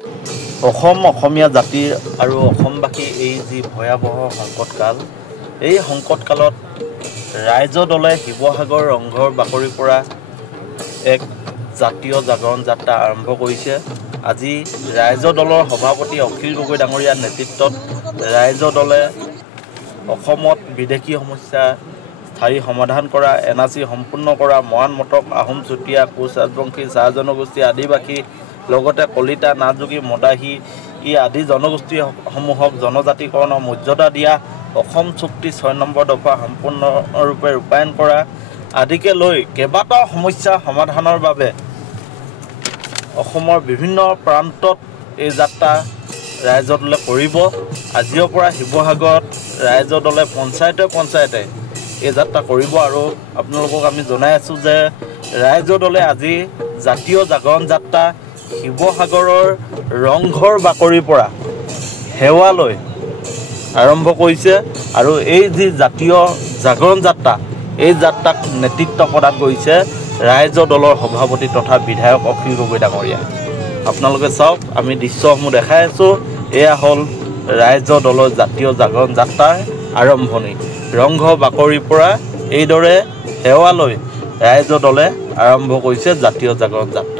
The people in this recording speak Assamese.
অসমীয়া জাতিৰ আৰু অসমবাসী এই যি ভয়াৱহ সংকটকাল, এই সংকটকালত ৰাইজ দলে শিৱসাগৰ ৰংঘৰ বাকৰিৰ পৰা এক জাতীয় জাগৰণ যাত্ৰা আৰম্ভ কৰিছে। আজি ৰাইজ দলৰ সভাপতি অখিল গগৈ ডাঙৰীয়াৰ নেতৃত্বত ৰাইজ দলে অসমত বিদেশী সমস্যা স্থায়ী সমাধান কৰা, NRC সম্পূৰ্ণ কৰা, মৰাণ মটক, আহোম চুতীয়া, কোচ ৰাজবংশী, চাহ জনগোষ্ঠী, আদিবাসী, লগতে কলিতা, নাথযোগী, মদাহী আদি জনগোষ্ঠীসমূহক জনজাতিকৰণৰ মৰ্যাদা দিয়া, অসম চুক্তি 6 নম্বৰ দফা সম্পূৰ্ণৰূপে ৰূপায়ণ কৰা আদিকে লৈ কেইবাটাও সমস্যা সমাধানৰ বাবে অসমৰ বিভিন্ন প্ৰান্তত এই যাত্ৰা ৰাইজ দলে কৰিব। আজিৰ পৰা শিৱসাগৰত ৰাইজ দলে পঞ্চায়তে এই যাত্ৰা কৰিব। আৰু আপোনালোকক আমি জনাই আছোঁ যে ৰাইজ দলে আজি জাতীয় জাগৰণ যাত্ৰা শিৱসাগৰৰ ৰংঘৰ বাকৰিৰ পৰা সেৱালৈ আৰম্ভ কৰিছে। আৰু এই যি জাতীয় জাগৰণ যাত্ৰা, এই যাত্ৰাক নেতৃত্ব প্ৰদান কৰিছে ৰাইজ দলৰ সভাপতি তথা বিধায়ক অখিল গগৈ ডাঙৰীয়া। আপোনালোকে চাওক, আমি দৃশ্যসমূহ দেখাই আছোঁ। এয়া হ'ল ৰাইজ দলৰ জাতীয় জাগৰণ যাত্ৰাৰ আৰম্ভণি। ৰংঘৰ বাকৰিৰ পৰা এইদৰে সেৱালৈ ৰাইজ দলে আৰম্ভ কৰিছে জাতীয় জাগৰণ যাত্ৰা।